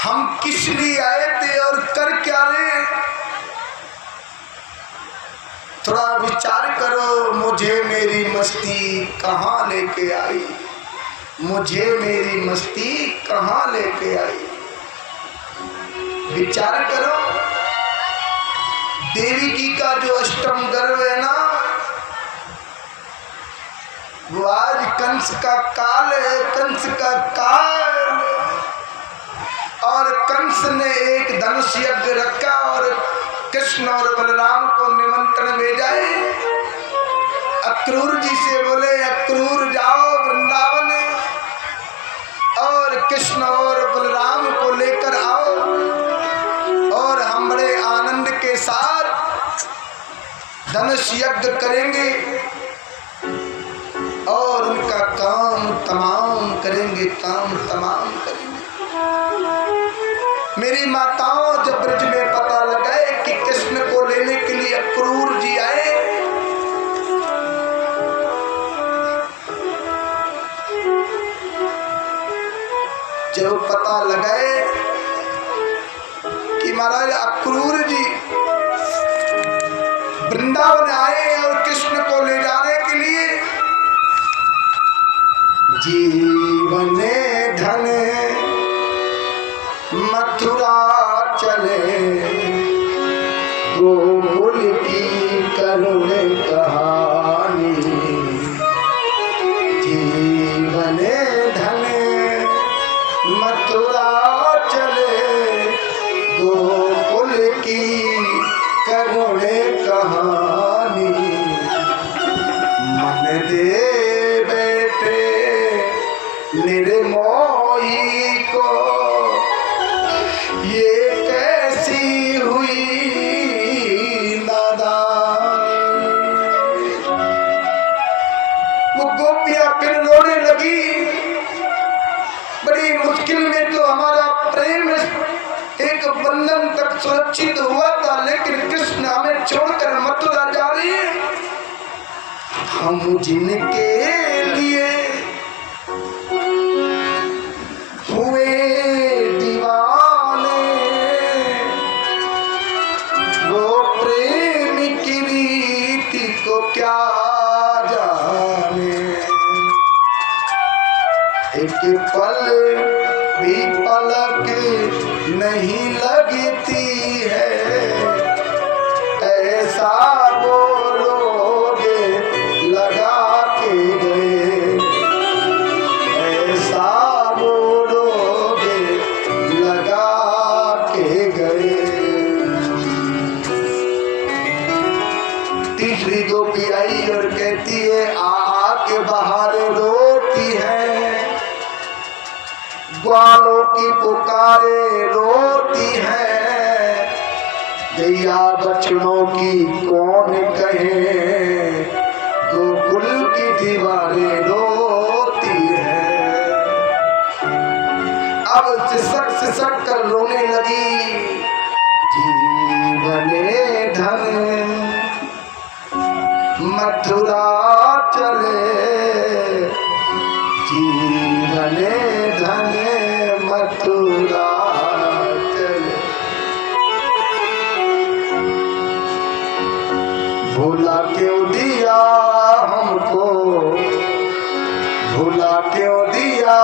हम किस लिए आए थे और कर क्या रहे? थोड़ा विचार करो। मुझे मेरी मस्ती कहाँ लेके आई, मुझे मेरी मस्ती कहाँ लेके आई। विचार करो। देवकी का जो अष्टम गर्भ है ना, वो आज कंस का काल है, कंस का काल। और कंस ने एक धनुष यज्ञ रखा और कृष्ण और बलराम को निमंत्रण भेजा है। अक्रूर जी से बोले, अक्रूर जाओ वृंदावन और कृष्ण और बलराम को लेकर आओ और हम बड़े आनंद के साथ धनुष यज्ञ करेंगे और उनका काम तमाम करेंगे, काम तमाम करेंगे। मेरी माताओं, जब ब्रज में पता लगा कि कृष्ण को लेने के लिए अक्रूर जी आए, जब पता लगाए कि महाराज अक्रूर जी वृंदावन आए और कृष्ण को ले जाने के लिए, जीवन धन मथुरा चले, गोकुल की करुण कहानी। जीवन धन मथुरा चले, गोकुल की करुण कहानी। मन दे बेटे निर्मोही को, ये कैसी हुई नादानी। वो गोपियां फिर रोने लगी। बड़ी मुश्किल में तो हमारा प्रेम एक बंधन तक सुरक्षित हुआ था, लेकिन कृष्ण हमें छोड़कर मथुरा जा रही है। हम जिनके लिए हुए दीवाने, वो प्रेम की रीति को क्या जाने। एक पल भी पलक नहीं लगती है, ऐसा वो लोग लगा के गए, ऐसा वो लोग लगा के गए। तीसरी गोपी आई और कहती है, आके बाहर रोती है, ग्वालों की पुकारे रोती है, गैया बछड़ों की कौन कहे, गोकुल की दीवारें रोती है। अब सिसक सिसक कर रोने लगी। जीवन धन मथुरा चले, जीवन धन मथुरा चले। भूला क्यों दिया हमको, भूला क्यों दिया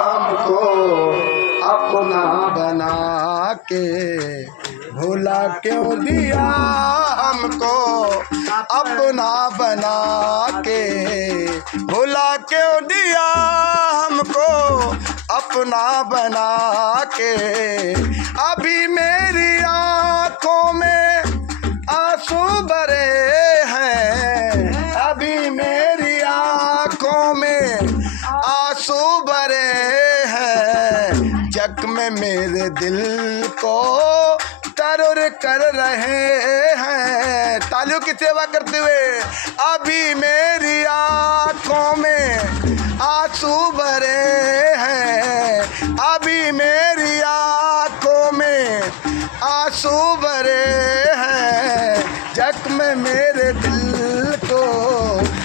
हमको अपना बना के, भूला क्यों दिया हमको अपना बना के, भूला क्यों दिया हमको अपना बना के। अभी मेरी आंखों में आंसू भरे हैं, अभी मेरी आंखों में आंसू भरे हैं, जख्म मेरे दिल को तरुर कर रहे हैं। तालियों की सेवा करते हुए, अभी मेरी आंखों में आंसू भरे हैं, अभी मेरी आंखों में आंसू भरे हैं, जख्म मेरे दिल को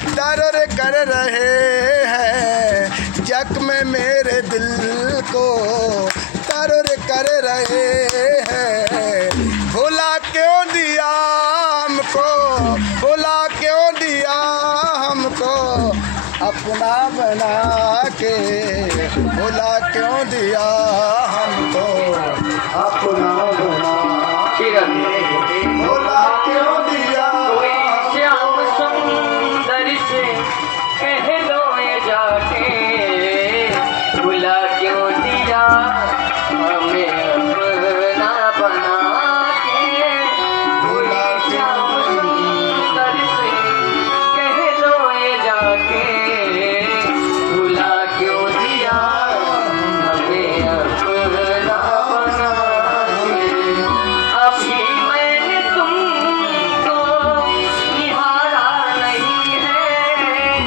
तरुर कर रहे हैं, जख्म मेरे दिल को तरुर कर कर रहे हैं। भुला क्यों दिया हमको, भुला क्यों दिया हमको अपना बना के, भुला क्यों दिया हमको अपना बना के, भुला क्यों दिया। कोई श्याम सुंदर से कह दो ये जाके, भुला क्यों दिया हमें अपना बना के, भुला श्याम सुंदर से कह दो ये जाके, भुला क्यों दिया हमें अपना बना के। अभी मैंने तुमको निहारा नहीं है,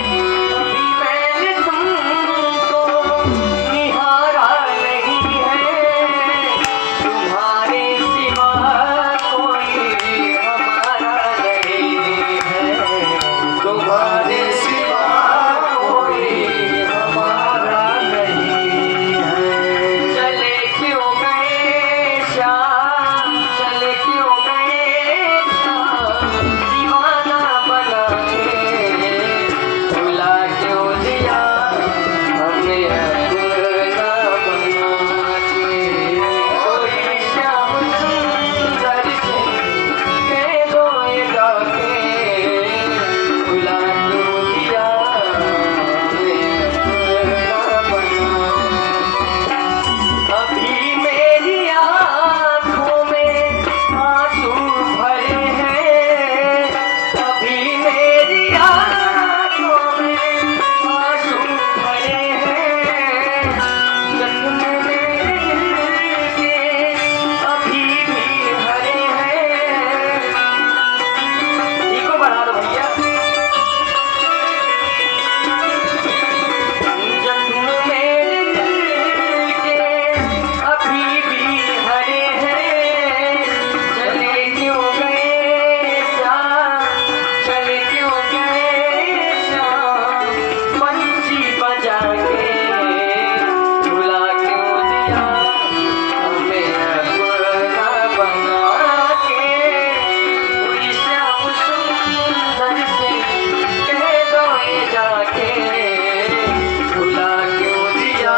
अभी मैंने तुमको निहारा नहीं है, तुम्हारे सिवा कोई हमारा नहीं है, तुम्हारे सिवा कोई हमारा नहीं है। चले क्यों गए श्याम, चले क्यों गए श्याम, दीवाना बना के, भुला क्यों दिया हमें अपना बना के। कोई श्याम सुंदर से कह दो ये जाके, भुला क्यों दिया हमें अपना बना के। अभी मेरी आँखों में आंसू भरे हैं, अभी मेरी आँखों में आंसू भरे हैं, जख्म मेरे दिल के अभी भी भरे हैं। इको बढ़ा दो भैया। जख्म मेरे दिल के अभी भी हरे हैं। चले क्यों गए श्याम, चले क्यों गए श्याम, पंछी बजा के, भुला क्यों दिया हमें अपना बना के। कोई श्याम सुंदर से कह दो ये जाके, भुला क्यों दिया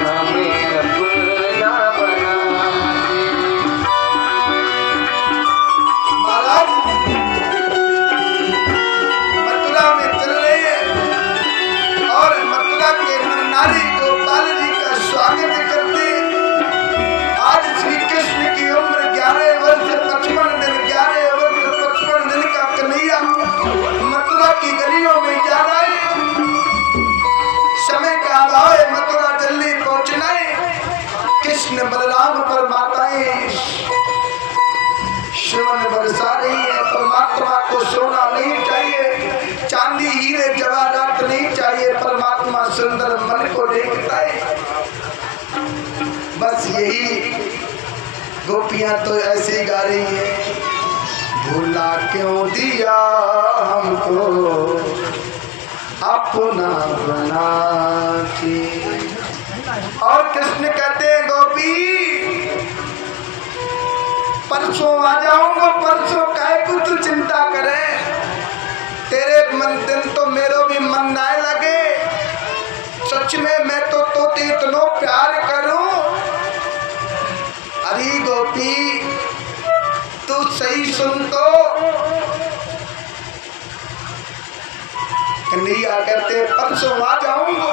हमें अपना बना के। महाराज मथुरा में चल रहे हैं और मथुरा के नर नारी गोपाल जी का स्वागत करते हैं। आज श्री कृष्ण की उम्र 11 वर्ष 55 दिन, 11 वर्ष 55 दिन का कन्हैया मथुरा की गलियों में जा रहा है। समय का अभाव है, मथुरा जल्दी पहुंचना है। कृष्ण बलराम पर माताएं श्रवण बरसा रही है। परमात्मा को सोना नहीं चाहिए, चांदी हीरे जवाहरात नहीं चाहिए, परमात्मा सुंदर मन को देखता है। बस यही गोपियां तो ऐसे गा रही है, भूला क्यों दिया हमको अपना बना के। और कृष्ण कहते हैं गोपी परसों आ जाऊंगा, परसों काहे कुछ चिंता करे, तेरे मन दिन तो मेरो भी मन ना लगे। सच में मैं तो इतना प्यार करूं। अरे गोपी तू सही सुन तो। कन्हैया कहते परसों आ जाऊंगा।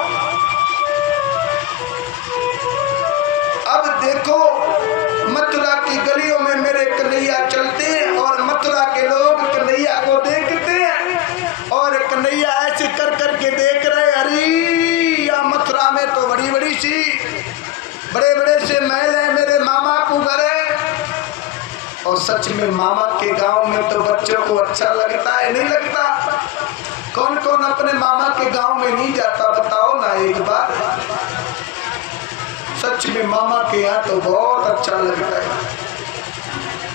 अब देखो मथुरा की गलियों में मेरे कन्हैया चलते हैं और मथुरा के लोग कन्हैया को देखते हैं और कन्हैया ऐसे कर करके देख रहे, अरे या मथुरा में तो बड़ी बड़ी सी बड़े बड़े से महल है, मेरे मामा को घर है। और सच में मामा के गांव में तो बच्चों को अच्छा लगता है, नहीं लगता? कौन कौन अपने मामा के गांव में नहीं जाता, बताओ ना एक बार। सच में मामा के यहाँ तो बहुत अच्छा लगता है,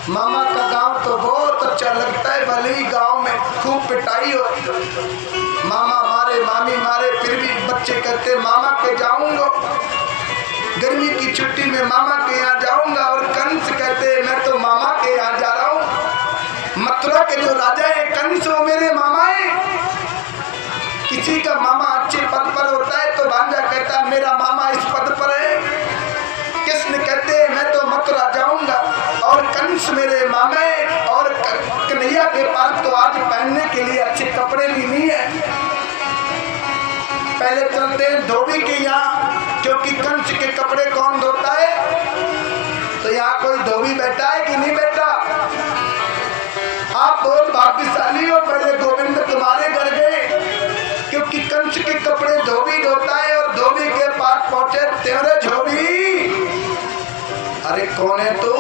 मामा का गांव तो बहुत अच्छा लगता है। भले ही गांव में खूब पिटाई हो, मामा मारे मामी मारे, फिर भी बच्चे कहते मामा के जाऊंगा। गर्मी की छुट्टी में मामा के यहाँ कंस वो मेरे मामा है। किसी का मामा अच्छे पद पर होता है तो भांजा कहता है मेरा मामा इस पद पर है। कृष्ण कहते हैं मैं तो मथुरा जाऊंगा और कंस मेरे मामे, और कन्हैया के पास तो आज पहनने के लिए अच्छे कपड़े भी नहीं है। पहले चलते हैं धोबी के यहाँ, क्योंकि कंस के कपड़े कौन धोता है? तो यहाँ कोई धोबी बैठा है कि नहीं बैठा? आप बहुत भाग्यशाली हो, पहले गोविंद तुम्हारे घर गए, क्योंकि कंस के कपड़े धोबी धोता है। और धोबी के पास पहुंचे, तेरे धोबी, अरे कौन है तू?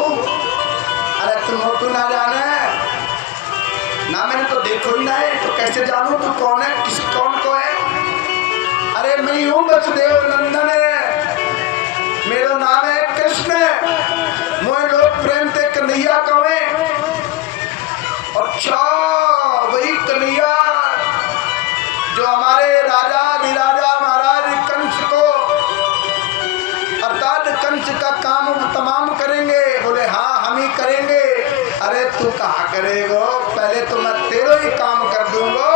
अरे तुमको ना जाना है ना, मैंने तो देखो ही ना है, तो कैसे जानू तू कौन है? किस कौन को है? अरे मैं हूँ वसुदेव नंदन है, मेरा नाम है कृष्ण, मोए लोग प्रेम से कन्हैया कहे। अच्छा वही कन्हैया जो हमारे राजा विराजा महाराज कंस को, अर्थात कंस का काम तमाम करेंगे? बोले हाँ हम ही करेंगे। अरे तू कहाँ करेगा? पहले तो मैं तेरा ही काम कर दूंगा।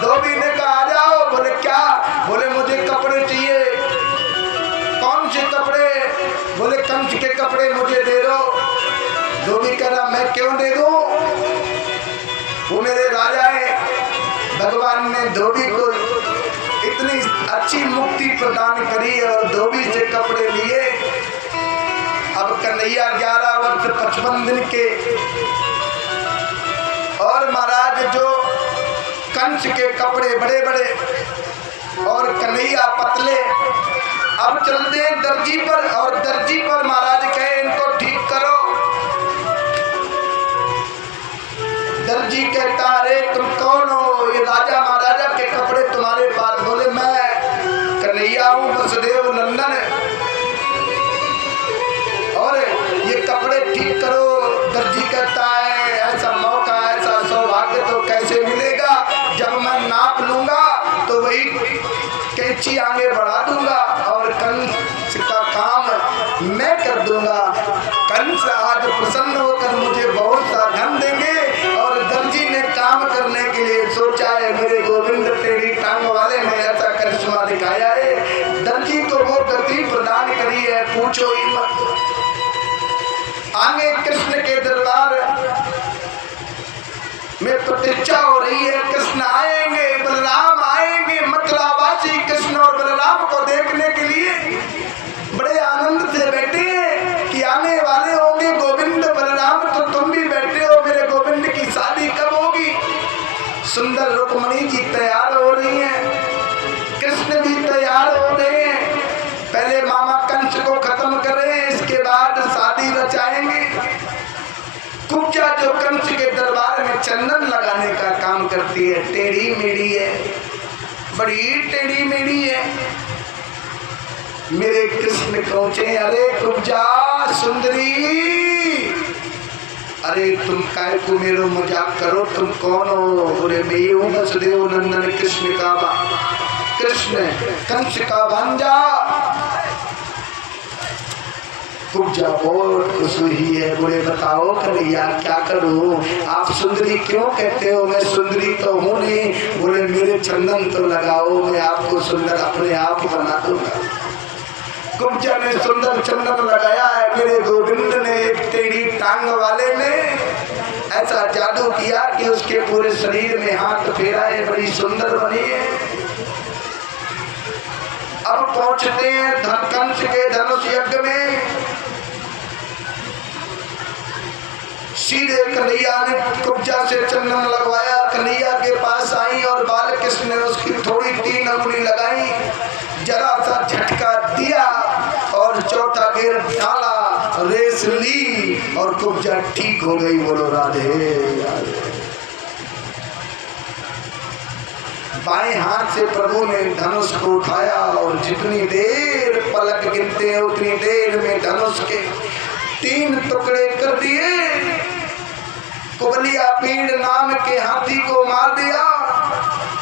धोबी ने कहा आ जाओ। बोले क्या? बोले मुझे कपड़े चाहिए। कौन से कपड़े? बोले कंस के कपड़े मुझे दे दो। धोबी कह रहा मैं क्यों दे दूं? वो मेरे राजा है। भगवान ने धोबी को इतनी अच्छी मुक्ति प्रदान करी और धोबी से कपड़े लिए। अब कन्हैया 11 वर्ष 55 दिन के, और महाराज जो कंस के कपड़े बड़े बड़े और कन्हैया पतले। अब चलते हैं दर्जी पर, और दर्जी पर महाराज कहे इनको ठीक करो। दर्जी कहता अरे तुम कौन हो? ये राजा महाराजा के कपड़े तुम्हारे पास? बोले मैं कन्हैया हूँ वसुदेव नंदन, और ये कपड़े ठीक करो। दर्जी कहता है ऐसा मौका, ऐसा सौभाग्य तो कैसे मिलेगा? जब मैं नाप लूंगा तो वही कैंची आगे बढ़ा दूंगा और कंस का काम मैं कर दूंगा। कंस आज प्रसन्न होकर मुझे बहुत सा धन देंगे। और दर्जी ने काम करने के लिए सोचा है, मेरे गोविंद टेढ़ी टांग वाले ने ऐसा करिश्मा दिखाया है, दर्जी को वो गति प्रदान करी है पूछो ही मत। आगे कृष्ण के दरबार में प्रतीक्षा हो रही है, कृष्ण आएंगे, बलराम आएंगे। मथुरावासी कृष्ण और बलराम को देखने के लिए बड़े आनंद से बैठे हैं कि आने वाले होंगे गोविंद बलराम। तो तुम भी बैठे हो, मेरे गोविंद की शादी कब होगी? सुंदर रुक्मणी जी तैयार हो रही हैं, कृष्ण भी तैयार हो रहे हैं। पहले मामा कंस को खत्म करें, इसके बाद शादी रचाएंगे। कुब्जा जो कंस के दरबार में चंदन लगाने का काम करती है, टेढ़ी मेढ़ी है, बड़ी टेढ़ी मेढ़ी है। मेरे कृष्ण पहुंचे, अरे कुब्जा सुंदरी, अरे तुम काय को मेरो मजाक करो, तुम कौन हो? बोले मैं ही हूँ वसुदेव नंदन कृष्ण का कृष्ण कंस का भांजा। कुब्जा बहुत खुश हुई है। बोले बताओ कन्हैया क्या करूं? आप सुंदरी क्यों कहते हो? मैं सुंदरी तो हूँ नहीं। बोले मेरे चंदन तो लगाओ, मैं आपको सुंदर अपने आप बना दूंगा। कुब्जा ने सुंदर चंदन लगाया है, मेरे गोविंद ने एक टेढ़ी टांग वाले ने ऐसा जादू किया कि उसके पूरे शरीर में हाथ फेरा है, बड़ी सुंदर बनी है। अब पहुंचते हैं कंस के धनुष यज्ञ में। सीधे कन्हैया ने कुब्जा से चंदन लगवाया, कन्हैया के पास आई और बाल कृष्ण ने उसकी थोड़ी 3 अंगुली लगाई, जरा सा झटका दिया और चौथा गेर डाला, रेस ली और कुब्जा ठीक हो गई। बोलो राधे। बाएं हाथ से प्रभु ने धनुष को उठाया और जितनी देर पलक गिनते हैं उतनी देर में धनुष के 3 टुकड़े कर दिए। कुबलिया पीड़ नाम के हाथी को मार दिया।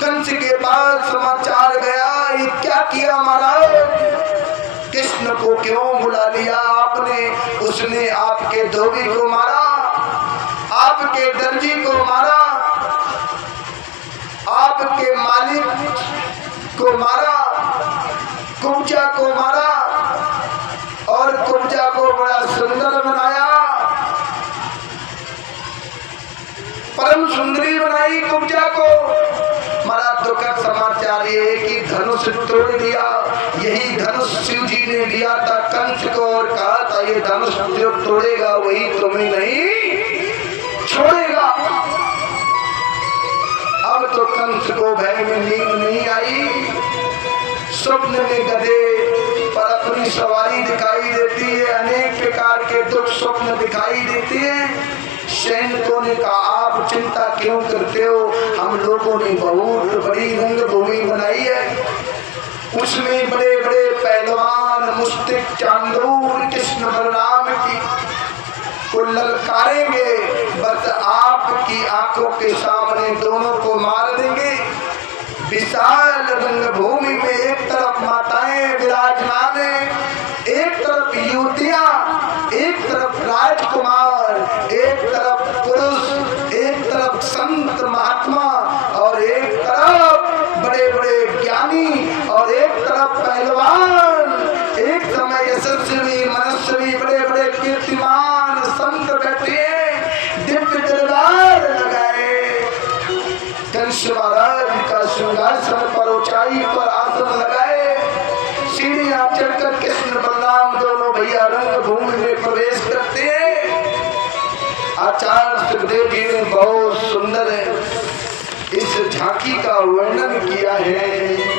कंस के पास समाचार गया, ये क्या किया महाराज? कृष्ण को क्यों बुला लिया आपने? उसने आपके धोबी को मारा, आपके दर्जी को मारा। आपके मालिक को मारा, कुब्जा को मारा और कुब्जा को बड़ा सुंदर बनाया, परम सुंदरी बनाई कुब्जा को। बड़ा दुखद समाचार ये है कि धनुष तोड़ दिया। यही धनुष शिव जी ने दिया था कंस को और कहा था ये धनुष जो तोड़ेगा वही तुम्हें नहीं छोड़ेगा। अब तो कंस को भय में नींद नहीं आई, स्वप्न में गधे पर अपनी सवारी दिखाई देती है, अनेक प्रकार के दुख स्वप्न दिखाई देते हैं। सैनिकों ने कहा आप चिंता क्यों करते हो, हम लोगों ने बहुत बड़ी रंगभूमि बनाई है, उसमें बड़े बड़े पहलवान मुस्तिक चांदूर कृष्ण बलराम की को ललकारेंगे, बस आपकी आंखों के सामने दोनों को मार देंगे। विशाल रंगभूमि में एक तरफ माताएं विराजमान है, एक तरफ युवतियां, एक तरफ राजकुमार, एक तरफ पुरुष, एक तरफ संत महात्मा और एक तरफ बड़े बड़े ज्ञानी और एक तरफ पहलवान। एक समय यशस्वी मनस्वी बड़े बड़े कीर्तिमान संत बैठे, दिव्य दरबार लगाए। कंस महाराज का सिंहासन पर ऊंचाई पर आसन लगाए, सीढ़ियां चढ़कर कृष्ण बलराम दोनों भैया रंगभूमि में प्रवेश करते हैं। आचार्य सुखदेव जी ने बहुत सुंदर इस झांकी का वर्णन किया है।